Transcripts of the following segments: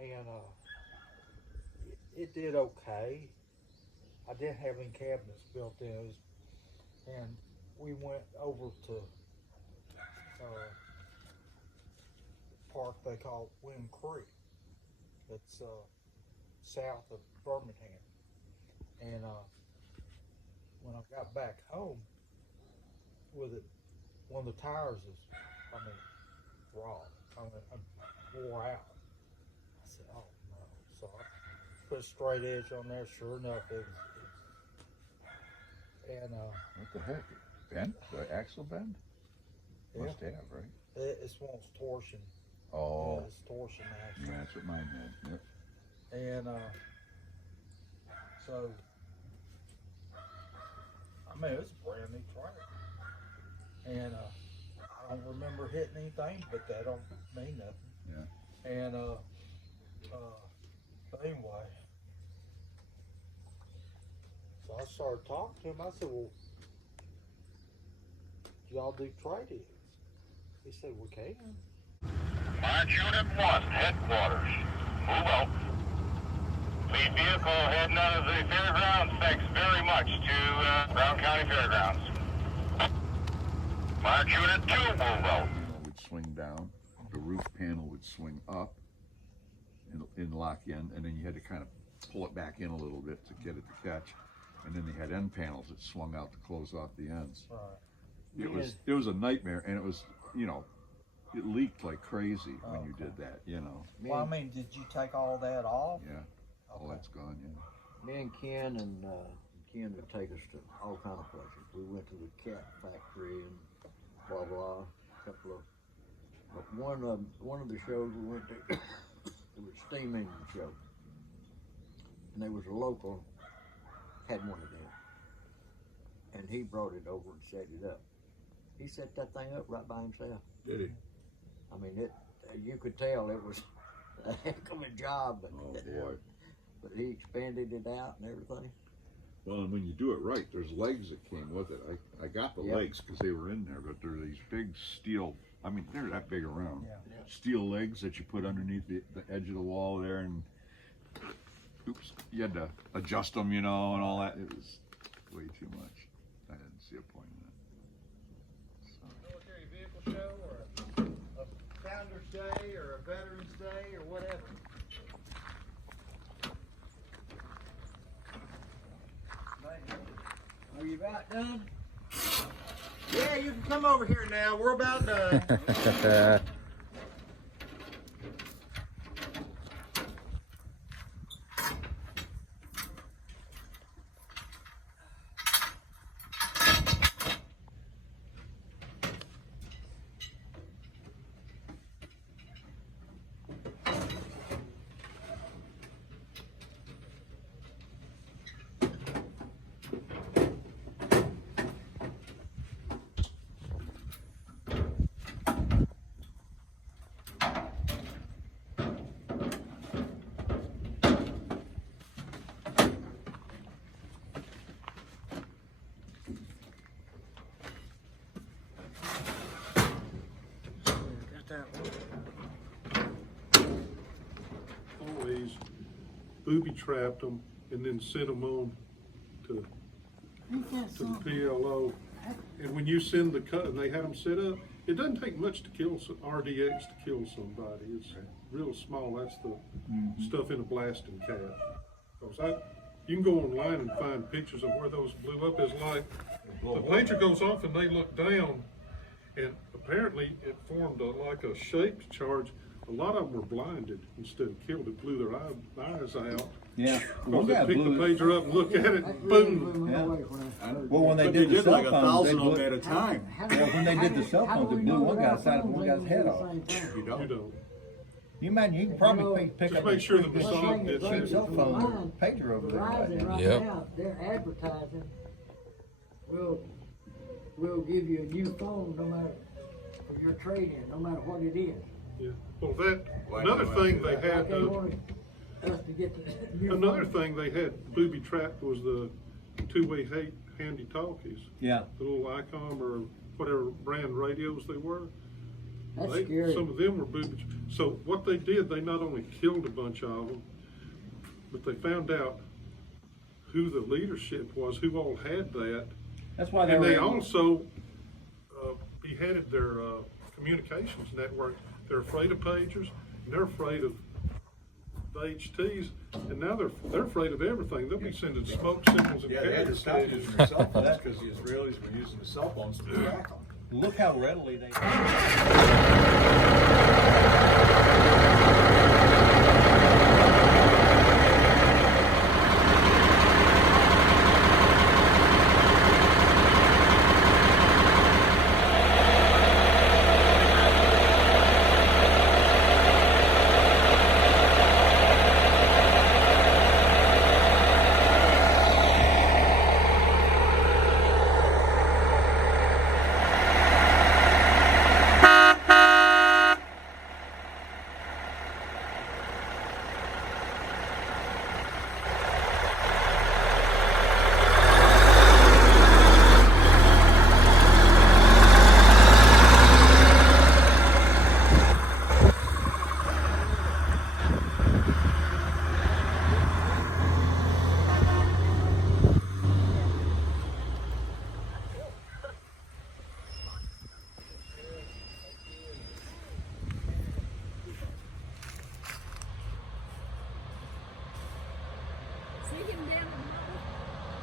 and it did okay. I didn't have any cabinets built in, and we went over to park they call Wind Creek. It's south of Birmingham, and when I got back home with it, one of the tires is, raw. Wore out. I said, oh no. So I put a straight edge on there. Sure enough, it was. And what the heck? Bent? The axle bend? Yeah. Must have, right? It's one's torsion. Oh. Yeah, it's torsion axle. Yeah, that's what mine had. Yep. And so it was a brand new trailer. And I don't remember hitting anything, but that don't mean nothing. Yeah. And but anyway, so I started talking to him. I said, well, do y'all do trade-ins? He said, we can. March Unit 1, headquarters. Move out. Lead vehicle heading out of the fairgrounds. Thanks very much to Brown County Fairgrounds. March Unit 2, move out. Would swing down. The roof panel would swing up and lock in, and then you had to kind of pull it back in a little bit to get it to catch. And then they had end panels that swung out to close off the ends. Right. It was a nightmare, and it was, it leaked like crazy when you did that, Well, did you take all that off? Yeah, all that's gone, yeah. Me and Ken Ken would take us to all kind of places. We went to the cat factory and blah blah. But one of the shows we went to, it was a steam engine show, and there was a local had one of them, and he brought it over and set it up. He set that thing up right by himself. Did he? You could tell it was a heck of a job, but, Oh boy. but he expanded it out and everything. Well, and when you do it right, there's legs that came with it. I got the legs because they were in there, but they're these big steel, they're that big around. Yeah. Steel legs that you put underneath the edge of the wall there, and oops, you had to adjust them, and all that. It was way too much. I didn't see a point in it. Military vehicle show, or a Founder's Day, or a Veterans Day, or whatever. Are you about done? Yeah, you can come over here now. We're about done. Always booby trapped them and then sent them on to the PLO. And when you send the cut and they had them set up, it doesn't take much to kill RDX to kill somebody. It's real small. That's the stuff in a blasting cap. You can go online and find pictures of where those blew up. It's like the pager goes off and they look down, and apparently it formed like a shaped charge. A lot of them were blinded instead of killed. It blew their eyes out. Yeah. Because they picked the pager up and look at it, and boom. Yeah. Well, when they did the cell like phones, they 1,000 blew, of them at a time. well, when they did the cell phones, they blew one guy's side of one guy's head off. You don't. You imagine you can probably pick Just up make sure the a Masonic did cheap that. cell phone or pager over there right now. Right now, they're advertising. We'll give you a new phone no matter for your trade-in, no matter what it is. Yeah. Well, another thing they had. They wanted us to get the new Another phone. thing they had booby trapped was the two-way handy talkies. Yeah. The little ICOM or whatever brand radios they were. That's scary. Some of them were booby. So what they did, they not only killed a bunch of them, but they found out who the leadership was, who all had that. That's why And they also beheaded their communications network. They're afraid of pagers, and they're afraid of the HTs, and now they're afraid of everything. They'll be sending smoke signals and Yeah, they had to carrier stop stations. using their cell phones because the Israelis were using the cell phones to track them. Look how readily they.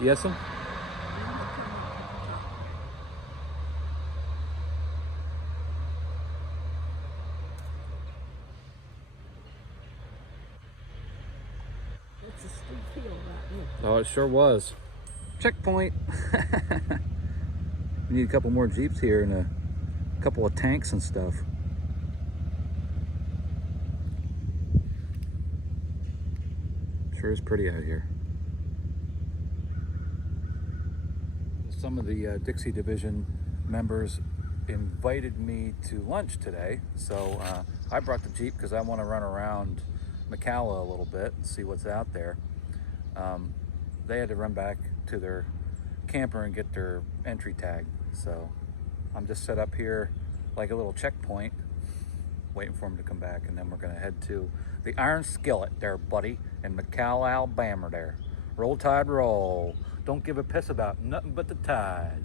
Yes, sir. It's a steep hill right there. Oh, it sure was. Checkpoint. We need a couple more Jeeps here and a couple of tanks and stuff. Sure is pretty out here. Some of the Dixie Division members invited me to lunch today, so I brought the Jeep because I want to run around McCalla a little bit and see what's out there. They had to run back to their camper and get their entry tag, so I'm just set up here like a little checkpoint waiting for them to come back, and then we're going to head to the Iron Skillet there, buddy, in McCalla, Alabama there. Roll Tide roll. Don't give a piss about nothing but the tide.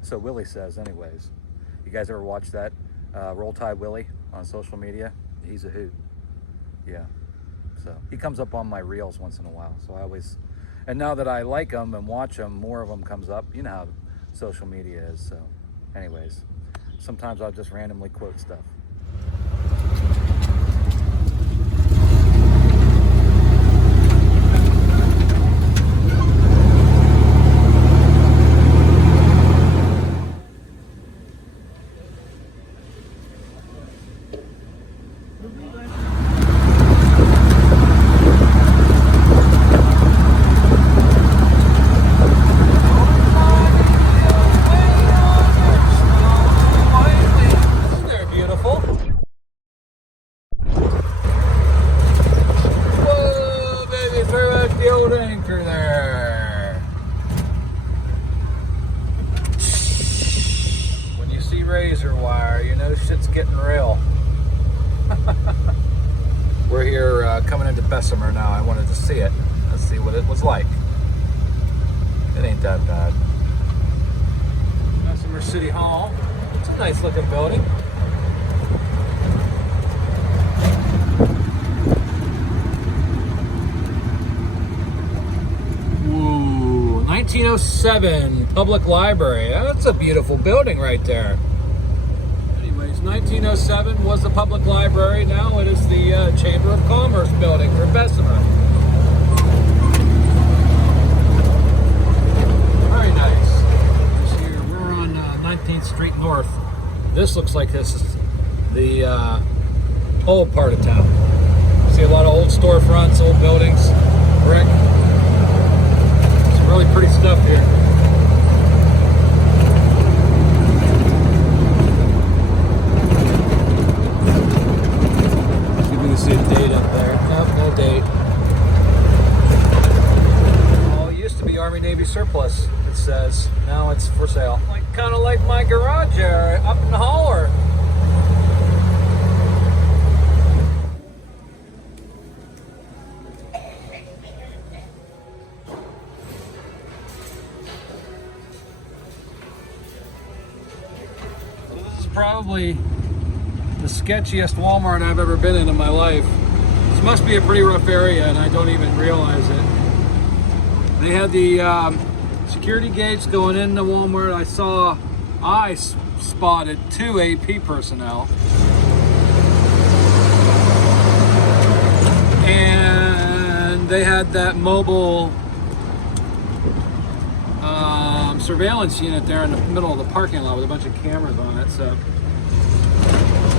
So Willie says anyways. You guys ever watch that Roll Tide Willie on social media? He's a hoot. Yeah. So he comes up on my reels once in a while. So I always, and now that I like him and watch him, more of them comes up. You know how social media is. So anyways, sometimes I'll just randomly quote stuff. Razor wire, you know shit's getting real. We're here coming into Bessemer now. I wanted to see it. Let's see what it was like. It ain't that bad. Bessemer City Hall. It's a nice looking building. Ooh, 1907 Public Library. That's a beautiful building right there. 1907 was the public library. Now it is the Chamber of Commerce building for Bessemer. Very nice. This here, we're on 19th Street North. This looks like this is the old part of town. See a lot of old storefronts, old buildings, brick. Some really pretty stuff here. See a date up there. Nope, no date. Oh, it used to be Army Navy surplus, it says. Now it's for sale. Like, kind of like my garage area up in the holler. probably the sketchiest Walmart I've ever been in my life. This must be a pretty rough area and I don't even realize it. They had the security gates going into Walmart. I spotted 2 AP personnel. And they had that mobile surveillance unit there in the middle of the parking lot with a bunch of cameras on it. So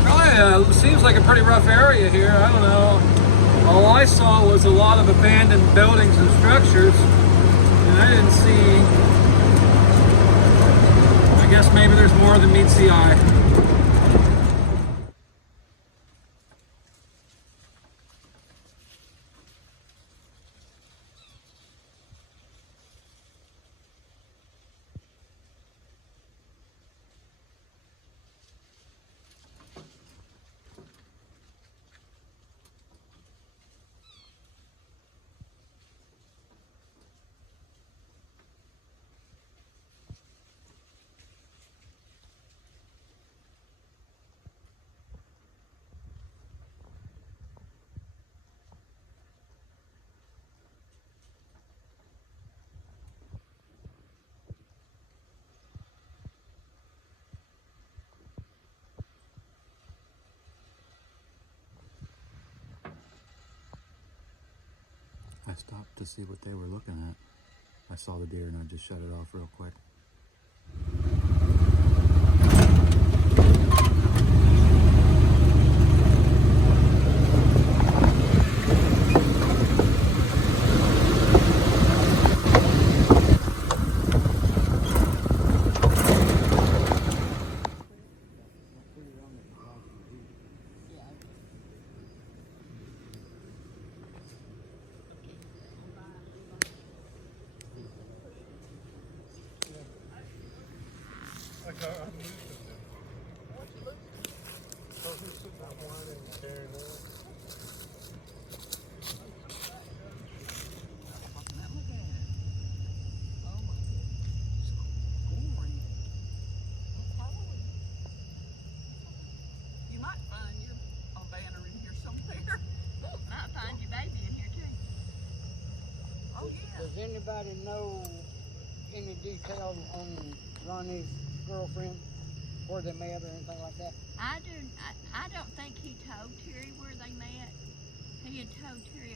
probably seems like a pretty rough area here. I don't know. All I saw was a lot of abandoned buildings and structures, and I didn't see. I guess maybe there's more than meets the eye. I stopped to see what they were looking at. I saw the deer and I just shut it off real quick. Does anybody know any details on Ronnie's girlfriend, where they met or anything like that? I don't think he told Terry where they met. He had told Terry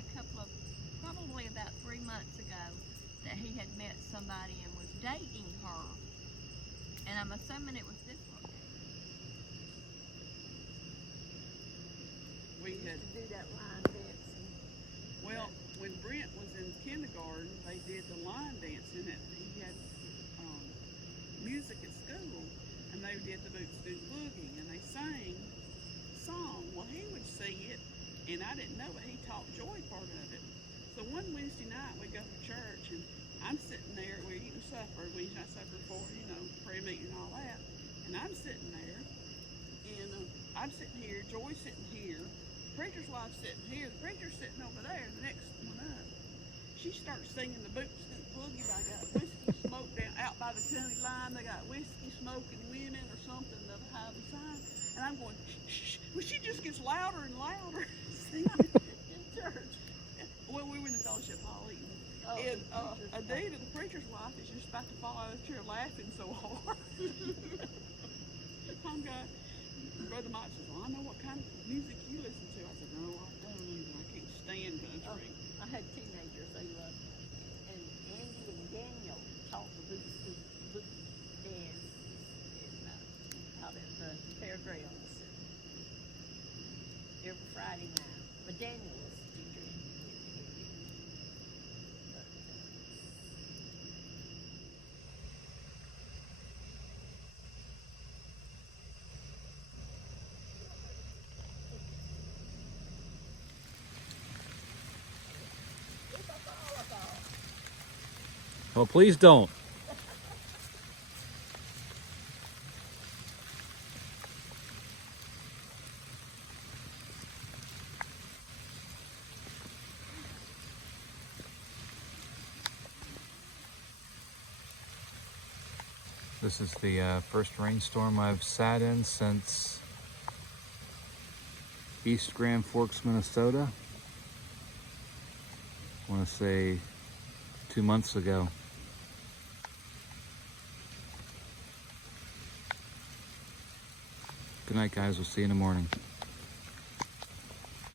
probably about 3 months ago, that he had met somebody and was dating her. And I'm assuming it was this one. We had to do that line dancing. Well, when Brent was in kindergarten, they did the line dancing. He had music at school, and they did the boot scoot boogie, and they sang a song. Well, he would see it, and I didn't know, but he taught Joy part of it. So one Wednesday night, we go to church, and I'm sitting there, we're eating supper. We had supper for, prayer meeting and all that. And I'm sitting there, and I'm sitting here, Joy's sitting here, preacher's wife's sitting here, the preacher's sitting over there, the next one up. She starts singing the boot scoot boogie. They got whiskey smoke down out by the county line. They got whiskey smoking women or something of a high sign. And I'm going, shh, shh. Well, she just gets louder and louder singing in church. Well, we were in the fellowship hall eating. And Adita, the preacher's wife, is just about to fall out of the chair laughing so hard. I'm going, Brother Mike says, well, I know what kind of music you listen to. I said, no, I don't either. I can't stand country. I had teenagers, they loved it. And Andy and Daniel taught the boot dance out at the fairgrounds every Friday night. But Daniel was the teacher. Oh, please don't. This is the first rainstorm I've sat in since East Grand Forks, Minnesota. I want to say 2 months ago. Good night, guys. We'll see you in the morning.